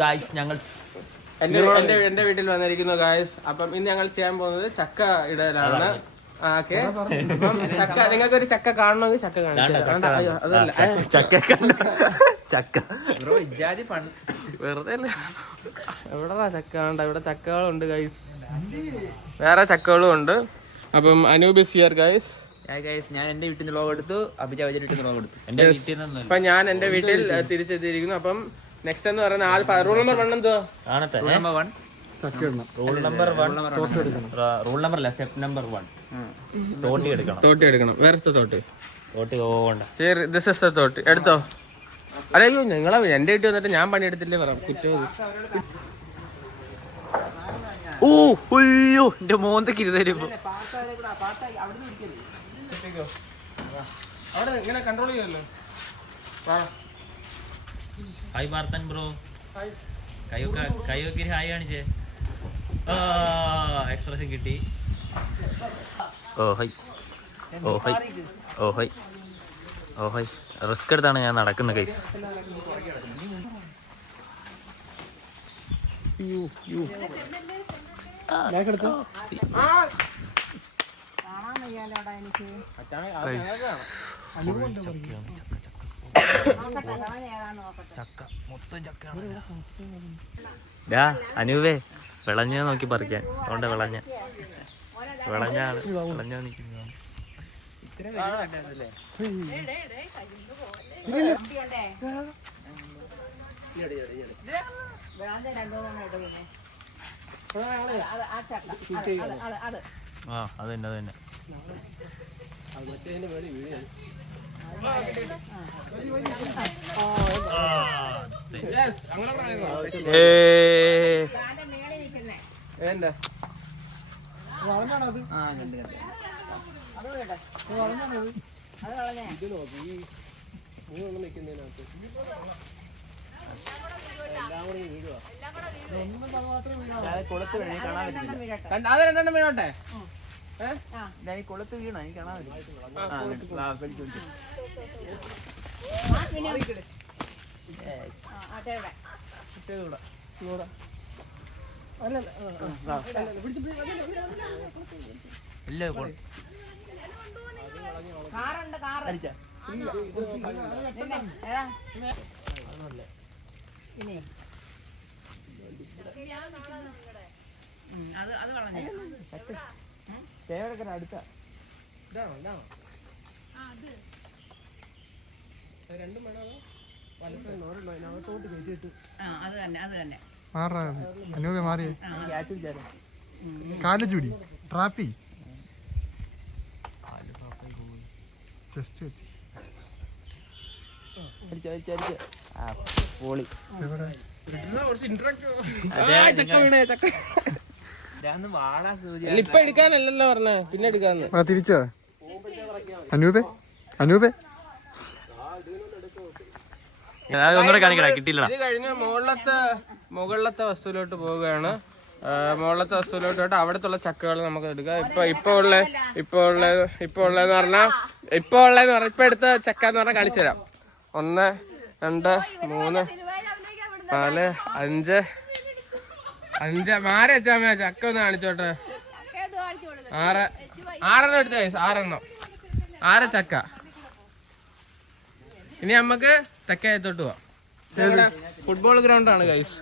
Guys ഞങ്ങൾ എന്റെ വീട്ടിൽ വന്നിരിക്കുന്നു ഗായ്സ്. അപ്പം ഇന്ന് ഞങ്ങൾ ചെയ്യാൻ പോകുന്നത് ചക്ക ഇടലാണ്. ചക്ക നിങ്ങൾക്ക് ഒരു ചക്ക കാണണമെങ്കിൽ ചക്ക ചക്ക വെറുതെ എവിടെതാ ചക്ക വേണ്ട, ഇവിടെ ചക്കകളുണ്ട് ഗൈസ്, വേറെ ചക്കകളും ഉണ്ട്. അപ്പം അനൂപ് ഇസ് ഹിയർ ഗൈസ്. ഞാൻ എന്റെ വീട്ടിൽ നിന്ന് ലോഗ് എടുത്തു, അഭിജാ വീട്ടിൽ നിന്ന് ലോഗ് എടുത്തു. അപ്പൊ ഞാൻ എന്റെ വീട്ടിൽ തിരിച്ചെത്തിയിരിക്കുന്നു. അപ്പം നെക്സ്റ്റ് എന്ന് പറയുന്നത് റൂൾ നമ്പർ 1 എന്തോ തോട്ടി എടുക്കണം. വേറെ thought this is the thought എടുത്തോ. അല്ലയോ നിങ്ങളെ എന്റെ വീട്ടിൽ വന്നിട്ട് ഞാൻ പണിയെടുത്തില്ലേ പറയാം കുറ്റം. ഓ അയ്യോ എന്റെ മോന്തക്ക് ഇരുതരുമ്പോ അവിടെ ഇങ്ങനെ കൺട്രോൾ ചെയ്യുമല്ലോ. ഹായ് പാർത്തൻ ബ്രോ, കൈയൊക്കെ ഹായ് കാണിച്ചേ. എക്സ്പ്രഷൻ കിട്ടി. ഓ ഹൈ ഓ ഹൈ ഓ ഹൈ ഓ ഹൈ. റിസ്ക് എടുത്താണ് ഞാൻ നടക്കുന്നത് ഗൈസ്. അനൂപേ വിളഞ്ഞ നോക്കി പറിക്കാൻ. അതുകൊണ്ട് വിളഞ്ഞാണ് നിൽക്കുന്നത്. ആ അതന്നെ വീണോട്ടെ. ഞാൻ കൊളുത്ത് വീണ എനിക്ക് കാണാൻ അടുത്ത അനൂപ മാറിയേ കാല് ചൂടി ട്രാപ്പി പോളി. ഇപ്പൊ എടുക്കാനല്ലല്ലോ പറഞ്ഞേ, പിന്നെ എടുക്കാന്ന്. തിരിച്ചാ അനൂപേ കിട്ടിയില്ല. ഇത് കഴിഞ്ഞ മുകളിലത്തെ വസ്തുവിലോട്ട് പോവുകയാണ്. മുകളിലത്തെ വസ്തുവിലോട്ട് അവിടത്തുള്ള ചക്കകൾ നമുക്ക് എടുക്കാം. ഇപ്പൊ ഉള്ളതെന്ന് പറഞ്ഞാൽ ഇപ്പൊ എടുത്ത ചക്ക എന്ന് പറഞ്ഞാൽ കാണിച്ചു തരാം. 1 2 3 4 5 മാറി വെച്ചാ ചക്ക ഒന്ന് കാണിച്ചോട്ടെ. 6 എടുത്ത വയസ്സ് 6 ചക്ക. ഇനി നമുക്ക് തെക്കേത്തോട്ട് പോവാം. ഫുട്ബോൾ ഗ്രൗണ്ട് ആണ് ഗൈസ്.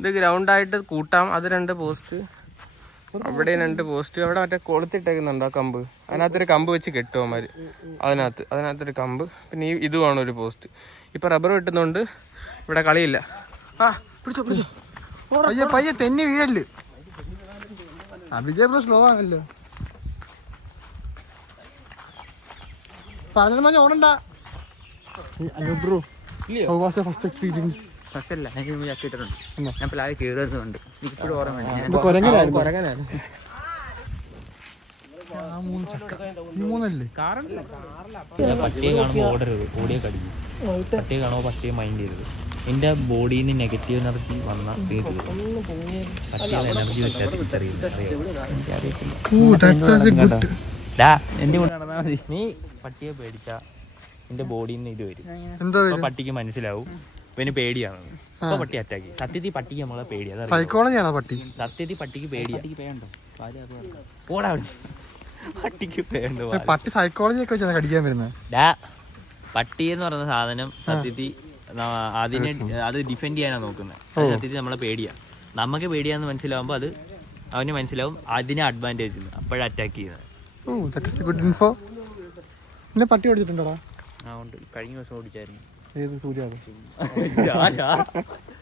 ഇത് ഗ്രൗണ്ടായിട്ട് കൂട്ടാം. അത് 2 പോസ്റ്റ്, അവിടെ 2 പോസ്റ്റ്. അവിടെ മറ്റേ കൊളുത്തിട്ടേക്കുന്നുണ്ടോ കമ്പ്, അതിനകത്തൊരു കമ്പ് വെച്ച് കെട്ടുവന്മാര്. അതിനകത്തൊരു കമ്പ്. പിന്നെ ഇതുമാണ് ഒരു പോസ്റ്റ്. ഇപ്പൊ റബ്ബർ വെട്ടുന്നോണ്ട് ഇവിടെ കളിയില്ല. പിടിച്ചോ പയ്യെ തെന്നി വീഴല്. അഭിജയ് ബ്രോ സ്ലോ ആണല്ലോ. പറഞ്ഞത് മതി ഓടണ്ട. Bro how was the first experience? ഫസ്റ്റല്ല ഞാൻ പ്ലാവ് കേറുന്നുണ്ട്. എനിക്കിപ്പോഴും ഓർമ്മ കൊരങ്ങനാണ്. പട്ടിയെ കാണുമ്പോൾ ഓടരുത്, ഓടിയെ കടിക്കും. പട്ടിയെ കാണുമ്പോൾ പട്ടിയെ മൈൻഡ് ചെയ്തത്. എന്റെ ബോഡിയിൽ നിന്ന് നെഗറ്റീവ് എനർജി വന്നാൽ പട്ടിയുടെ എനർജി വെച്ചാൽ തിരിച്ചറിയില്ല. എന്റെ കൂടെ നടന്നാൽ മതി. നീ പട്ടിയെ പേടിച്ചാ എന്റെ ബോഡിയിൽ നിന്ന് ഇത് വരും. പട്ടിക്ക് മനസ്സിലാവും പിന്നെ പേടിയാണ്. ഇപ്പൊ പട്ടി അറ്റാക്ക് ചെയ്യും. സത്യത്തിൽ പട്ടിക്ക് നമ്മളെ പേടിയാണ്. സൈക്കോളജിയാണോ പട്ടി? സത്യത്തിൽ പട്ടിക്ക് പേടിയാണ്. പോടാ പട്ടിക്ക് പേണ്ടോ? പട്ടി സൈക്കോളജി ഒക്കെ വെച്ചാൽ കടിക്കാൻ വരുന്നത്. പട്ടി എന്ന് പറയുന്ന സാധനം സത്യത്തിൽ അതിനെ അത് ഡിഫെൻഡ് ചെയ്യാനാണ് നോക്കുന്നത്. സത്യത്തിൽ നമ്മളെ പേടിയാണ്. നമുക്ക് പേടിയാന്ന് മനസ്സിലാവുമ്പോൾ അത് അവന് മനസ്സിലാവും അതിനെ അഡ്വാൻറ്റേജ് അപ്പോഴാണ് അറ്റാക്ക് ചെയ്യുന്നത്. Good info. പിന്നെ പട്ടി ഓടിച്ചിട്ടുണ്ടോടാ? ആ ഉണ്ട്, കഴിഞ്ഞ ദിവസം ഓടിച്ചായിരുന്നു. ഏത് സൂര്യാതോ?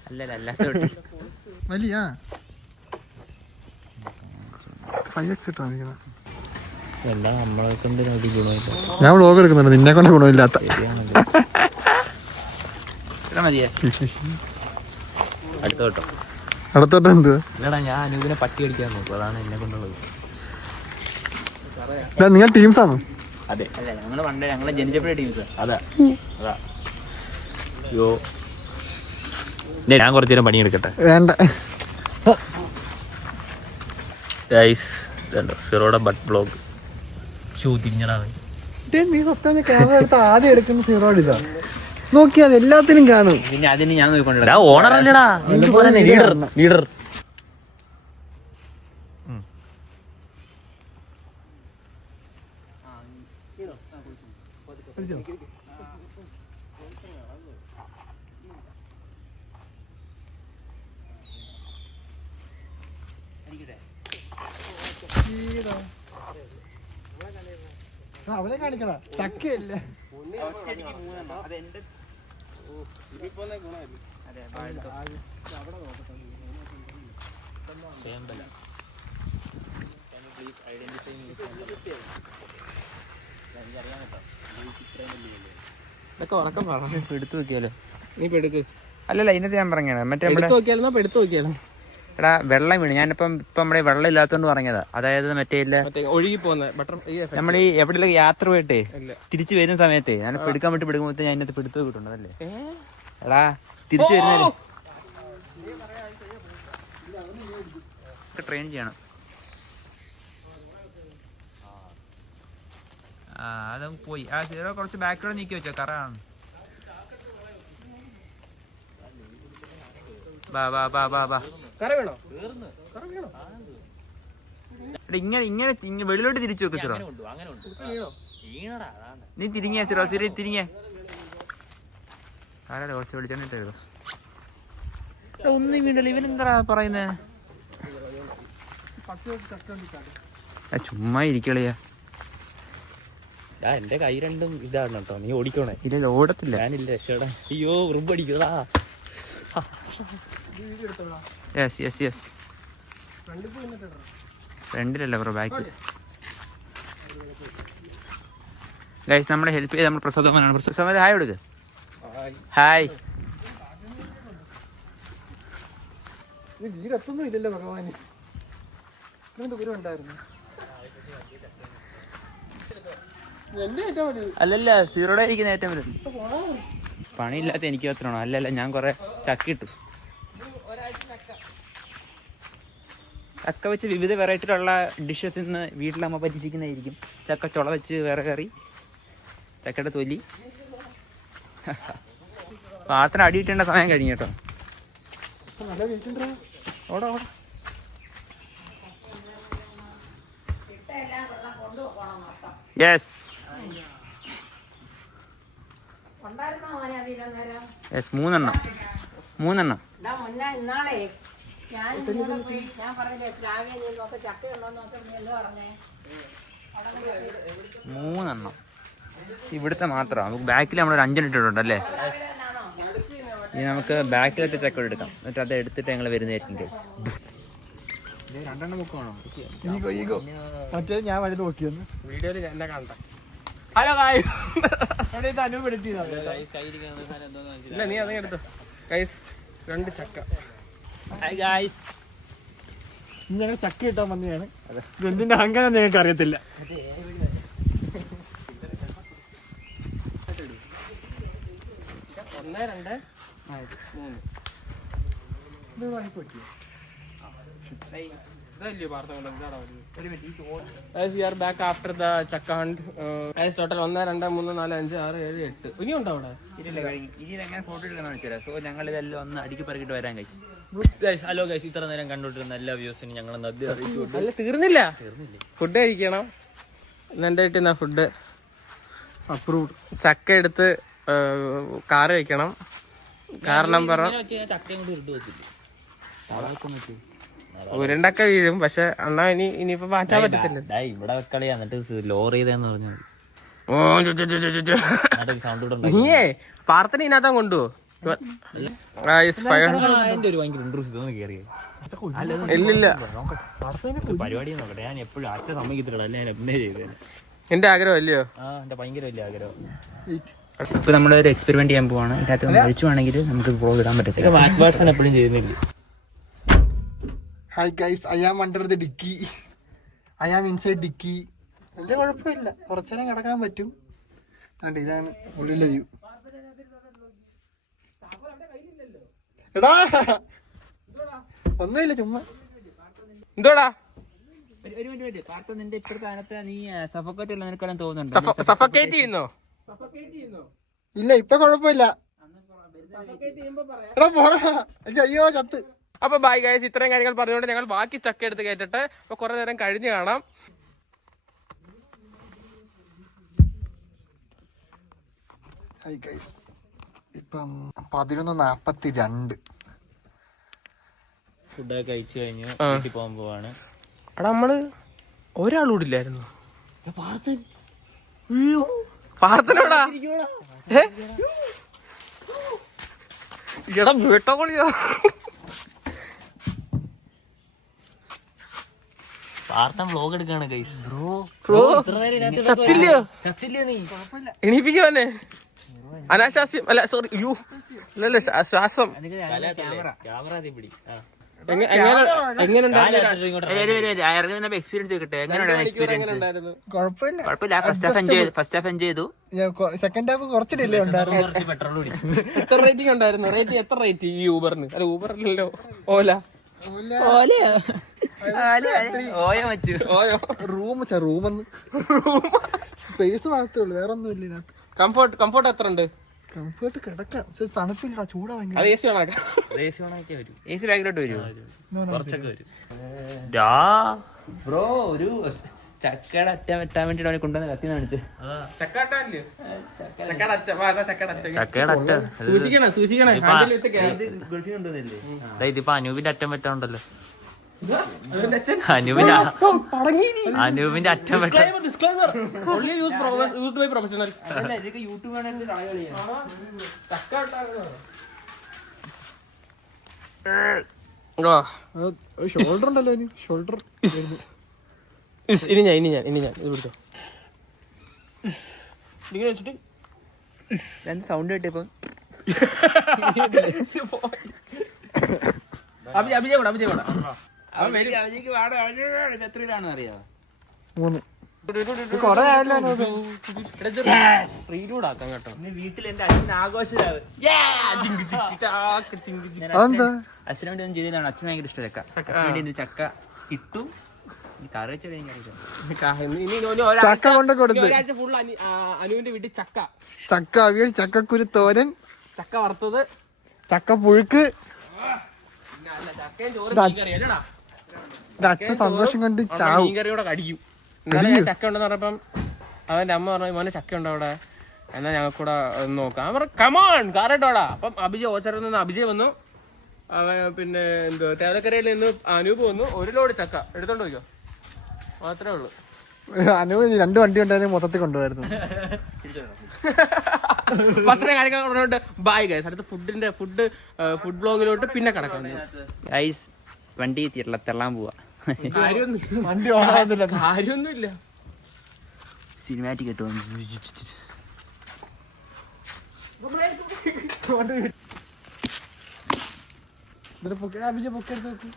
അല്ലല്ല അല്ലാത്ത വലിയ 5x ഇട്ടാണ്. എല്ലാം നമ്മളെ കൊണ്ട് ഗുണമില്ല. ഞാൻ വ്ളോഗ് എടുക്കുന്നുണ്ട്, നിന്നെ കൊണ്ട് ഗുണമില്ലാത്ത. അടുത്തോട്ട് എന്ത്? ഇല്ലടാ, ഞാൻ അനൂപിനെ പട്ടി അടിക്കാൻ നോക്കും, അതാണ് എന്നെ കൊണ്ടുള്ളത്. നിങ്ങൾ ടീംസാണോ? അതെ, അല്ല ഞങ്ങള് പണ്ട് ഞങ്ങളെ ജനിച്ചപ്പോഴേ ടീംസ്. അതാ അതാ. അയ്യോ, ഞാൻ കുറച്ചു നേരം പണിയെടുക്കട്ടെ. വേണ്ട. സീറോയുടെ ബട്ട് ബ്ലോഗ് ഷൂ തിരിഞ്ഞടാ. നീ ക്യാമറ എടുത്ത് ആദ്യം എടുക്കുന്ന സീറോഡ് ഇതാ. നോക്കിയാൽ എല്ലാത്തിനും കാണും. പിന്നെ അതിന് ഞാൻ നോക്കിക്കൊണ്ടിടാ. ഓണർ അല്ലടാ, ലീഡർ. അവളെ കാണിക്കണ ചക്കയല്ലേ? ഇതൊക്കെ ഉറക്കം പറഞ്ഞു എടുത്തു നോക്കിയാലോ? നീ എടുക്ക്. അല്ലല്ല, ഇന്നത്തെ ഞാൻ പറഞ്ഞാണ് മറ്റേ എടുത്തു നോക്കിയാലോ? എടാ വെള്ളം വീണ്. ഞാനിപ്പം നമ്മുടെ വെള്ളം ഇല്ലാത്തോണ്ട് പറഞ്ഞതാ. അതായത് മറ്റേ ഒഴുകി പോകുന്ന നമ്മൾ ഈ എവിടെയെങ്കിലും യാത്ര പോയിട്ടേ തിരിച്ചു വരുന്ന സമയത്ത് ഞാൻ എടുക്കാൻ വേണ്ടി പിടിക്കുമ്പോൾ ഞാൻ ഇന്നത്തെ പിടുത്തം കിട്ടുന്നുണ്ട്. അതല്ലേ എടാ തിരിച്ചു വരുന്നല്ലേ ട്രെയിൻ ചെയ്യണം. അത് പോയി. ആ സീറോ കുറച്ച് ബാക്കിലോട്ട് നീക്കി വെച്ചോ, കറാണ്. ബാ ബാ ബാ ബാ ബാ. ഇങ്ങനെ വെളിയിലോട്ട് തിരിച്ചു വെക്ക് സിറോ. നീ തിരിഞ്ഞ സിറോ, സിറി തിരിഞ്ഞ. ആരാ കുറച്ച് വെളിച്ചെണ്ണിട്ടായിരുന്നു. ഒന്നും വീണ്ടല്ലോ, ഇവനെന്താ പറയുന്നേ? ചുമ്മാ ഇരിക്കളിയാ. എന്റെ കൈ രണ്ടും ഇതാണ് കേട്ടോ, നീ ഓടിക്കണേ. ഇല്ല ഓടത്തില്ല, ഞാനില്ല. രക്ഷടാ. അയ്യോ ഉറുമ്പടിക്കടാ. Yes yes yes. ഫ്രണ്ടിലല്ല ബ്രോ, ബാക്കിൽ. ഗൈസ് നമ്മളെ ഹെൽപ്പ് ചെയ്ത് നമ്മൾ പ്രസാദമാണ്. പ്രസാദ് ഹായ് കൊടുക്ക്. ഹായ്. വീടെത്തൊന്നും ഇല്ലല്ലോ ഭഗവാന്. ദൂരം ഉണ്ടായിരുന്നു. അല്ലല്ല, സീറോടെ ഇരിക്കുന്ന ഏറ്റവും വലുത്. പണിയില്ലാത്ത എനിക്ക് മാത്രമാണോ? അല്ലല്ല, ഞാൻ കുറെ ചക്ക ഇട്ടു. ചക്ക വെച്ച് വിവിധ വെറൈറ്റിയിലുള്ള ഡിഷസ് ഇന്ന് വീട്ടിലമ്മ പരീക്ഷിക്കുന്നതായിരിക്കും. ചക്ക ചുള വെച്ച് വേറെ കറി, ചക്കയുടെ തൊലി. പാത്രം അടിയിട്ടേണ്ട സമയം കഴിഞ്ഞു കേട്ടോ. ഓടാ ഓടാ. യെസ് യെസ്, മൂന്നെണ്ണം. മൂന്നെണ്ണം. ഇവിടുത്തെ മാത്രം. നമുക്ക് ബാക്കിൽ നമ്മളൊരു 5 ഇട്ടിട്ടുണ്ടല്ലേ. ഇനി നമുക്ക് ബാക്കിലത്തെ ചക്ക എടുക്കാം, എന്നിട്ട് അത് എടുത്തിട്ട് ഞങ്ങൾ വരുന്നതായിരിക്കും. രണ്ടെണ്ണം ബുക്കാണോ? മറ്റേ ഞാൻ വഴി നോക്കിയെന്ന് വീഡിയോയിൽ എന്നെ കാണണ്ട. ഹലോ ഗായ്സ്, ഇല്ല നീ അതേ എടുത്തോ. ഗൈസ് 2 ചക്ക. ഹായ് ഗായ്സ്, ഞങ്ങൾ ചക്ക കിട്ടാൻ വന്നതാണ്. ഇതെന്തിന്റെ അഹങ്കാരം നിങ്ങൾക്ക് അറിയത്തില്ല. ബാക്ക് ആഫ്റ്റർ ദ ചക്ക ഹണ്ട്. ടോട്ടൽ 1 2 3 4 5 6 7 8 ഇനിയുണ്ടോ അവിടെ? ഇനി എങ്ങനെ ഫോട്ടോ എടുക്കാന്ന് വെച്ചാൽ സോ ഞങ്ങൾ ഇതെല്ലാം ഒന്ന് അടുക്കി പറക്കിട്ട് വരാൻ കഴിച്ചു. ഹലോ ഗൈസ്, ഇത്ര നേരം കണ്ടോണ്ടിരുന്ന എല്ലാ വ്യൂസിനും ഞങ്ങൾ നന്ദി അറിയിച്ചു. അല്ല, തീർന്നില്ല. ഫുഡ് കഴിക്കണം. എന്റെ കിട്ടുന്ന ഫുഡ് അപ്രൂവ്ഡ്. ചക്ക എടുത്ത് കാറ് വെക്കണം. കാർ നമ്പർ ചക്കയും കൂടി ഇട്ട് വെച്ചില്ലേ ഉരുണ്ടൊക്കെ വീഴും. പക്ഷെ അണ്ണാ ഇനിയിപ്പോ മാറ്റാൻ പറ്റത്തില്ല. ഇവിടെ വെക്കളിയാ, എന്നിട്ട് ലോറി ചെയ്തെന്ന് പറഞ്ഞു നീയേ പാർത്തന ഇതിനകത്താ കൊണ്ടുപോ. ഇല്ലില്ല, പരിപാടി നോക്കട്ടെ. ഞാൻ എപ്പോഴും അച്ഛൻ സമ്മതിക്കത്തില്ല, അല്ലെ ഞാൻ എന്നെ ചെയ്തേ. എന്റെ ആഗ്രഹം അല്ലയോ? എന്റെ ഭയങ്കര വലിയ ആഗ്രഹം. ഇപ്പൊ നമ്മളൊരു എക്സ്പെരിമെന്റ് ചെയ്യാൻ പോവാണ്. ഇതിനകത്ത് മരിച്ചുവാണെങ്കിൽ നമുക്ക് വ്ലോഗ് ഇടാൻ പറ്റത്തില്ല. വാട്ട്സൺ എപ്പോഴും ചെയ്യുന്നില്ല. Hi guys, I am under the dicky. I am inside dicky. വലിയ കുഴപ്പമില്ല, കുറച്ചേരം കിടക്കാൻ പറ്റും. ഇതാണ് ഉള്ളിലെ വ്യൂ. എടാ ഒന്നുമില്ല, ചുമ്മാ. എന്തോടാ സഫക്കേറ്റ് ചെയ്യുന്നോ? ഇല്ല, ഇപ്പൊ കുഴപ്പമില്ല. എടാ പോടാ, അയ്യോ ചത്ത്. അപ്പൊ ബൈ ഗൈസ്, ഇത്രയും കാര്യങ്ങൾ പറഞ്ഞുകൊണ്ട് ഞങ്ങൾ ബാക്കി ചക്ക എടുത്ത് കേട്ടിട്ട് അപ്പൊ കുറെ നേരം കഴിഞ്ഞ് കാണാം. ഹായ് ഗൈസ്, ഇപ്പം 11:42. ഫുഡൊക്കെ കഴിച്ചു കഴിഞ്ഞു, വീട്ടിൽ പോകാൻ പോവാണ്. എടാ നമ്മള് ഒരാളൂടെ ഇല്ലായിരുന്നു. പാർത്തനോടാ എടാ വീട്ടോളിയോ. പാർത്തൻ വ്ലോഗ് എടുക്കാണ് ഗൈസ്. ചത്തില്ലയോ? എണീപ്പിക്കുവന്നെ. അനാശാസ്യം അല്ല, സോറി, യു അല്ലല്ല, ശ്വാസം. എക്സ്പീരിയൻസ് കിട്ടെ? എങ്ങനെയുണ്ടായിരുന്നു? കുഴപ്പമില്ല. ഫസ്റ്റ് ഹാഫ് എൻജോയ് ചെയ്തു. സെക്കൻഡ് ഹാഫ് കുറച്ച് ഡിലേ ഉണ്ടായിരുന്നു. പെട്രോൾ കുടിച്ചു. എത്ര റേറ്റിംഗ് ഉണ്ടായിരുന്നു? എത്ര റേറ്റ് ഈ ഊബറിന്? അല്ല, ഊബർ അല്ലല്ലോ, ഓല. റൂം സ്പേസ് മാത്രമേ വേറെ ഒന്നും ഇല്ല. കംഫോർട്ട് എത്ര ഉണ്ട്? കംഫേർട്ട് കിടക്കാം, തണുപ്പില്ല, ചൂടാ. അത് AC വരും. AC ബാക്കിലോട്ട് വരും, കുറച്ചൊക്കെ വരും. ബ്രോ ഒരു ചക്കയുടെ അറ്റം വെട്ടാൻ വേണ്ടിട്ട് അവനെ കൊണ്ടുവന്ന് കത്തി കാണിച്ചു. ചക്കയുടെ അറ്റം ഇതിപ്പോ അനൂപിന്റെ അറ്റം വെട്ടാണ്ടല്ലോ. അനൂപിന്റെ അറ്റം വെട്ടാൻ ഷോൾഡർ ഉണ്ടല്ലോ, ഷോൾഡർ. ഇനി ഞാൻ ഇത് പിടിച്ചോ. ഇങ്ങനെ വെച്ചിട്ട് സൗണ്ട് കിട്ടിയപ്പോ അഭിജയ് കൂടാ. എത്രയിലാണെന്ന് അറിയാം? 3. കൊറേ ആയല്ലോ കേട്ടോ. വീട്ടിൽ എന്റെ അച്ഛൻ ആഘോഷരാവ്. അതെന്താ? അച്ഛന് വേണ്ടി ഒന്നും ചെയ്തതാണ്. അച്ഛന് ഭയങ്കര ഇഷ്ടം ചക്ക. അച്ഛന് വേണ്ടി ചക്ക ഇട്ടു, കറി വെച്ചത് ചക്ക കൊണ്ട് കൊടുത്ത്. ഫുൾ അനുവിന്റെ വീട്ടിൽ ചക്ക അവിയൽ, ചക്കക്കുരു തോരൻ, ചക്ക വറുത്തത്, ചക്ക പുഴുക്ക്. ചക്കയും ചോറ്. അച്ഛൻ സന്തോഷം കൊണ്ട് ചാവും. മീൻകറിയോടെ കടിക്കും. ഇന്നലെ ഞാൻ ചക്ക ഉണ്ടെന്ന് പറഞ്ഞപ്പം അവന്റെ അമ്മ പറഞ്ഞു, മോനെ ചക്ക ഉണ്ടോ അവിടെ? എന്നാൽ ഞങ്ങൾക്ക് കൂടെ നോക്കാം. അവർ കമോൺ കാറട്ടോടാ. അപ്പം അഭിജയ് ഓച്ചറിൽ നിന്ന് അഭിജയ് വന്നു. പിന്നെ എന്തുവാ തേവലക്കരയിൽ നിന്ന് അനൂപ് വന്നു. 1 ലോഡ് ചക്ക എടുത്തോണ്ട് പോയിക്കോ, മാത്രമേ ഉള്ളൂ. അനൂപ് 2 വണ്ടി ഉണ്ടായിരുന്നു, മൊത്തത്തിൽ കൊണ്ടുപോയിരുന്നു. അത്രയും കാര്യങ്ങൾ പറഞ്ഞോണ്ട് ബൈ ഗൈസ്. അടുത്ത ഫുഡ് ബ്ലോഗിലോട്ട് പിന്നെ കിടക്കാം. ഗൈസ് വണ്ടി തെള്ളാൻ പോവാ. വണ്ടി ഓണാകുന്നില്ല, കാര്യമൊന്നുമില്ല. സിനിമാറ്റിക് കിട്ടും. അഭിജയ് പൊക്കെടുത്ത് നോക്ക്.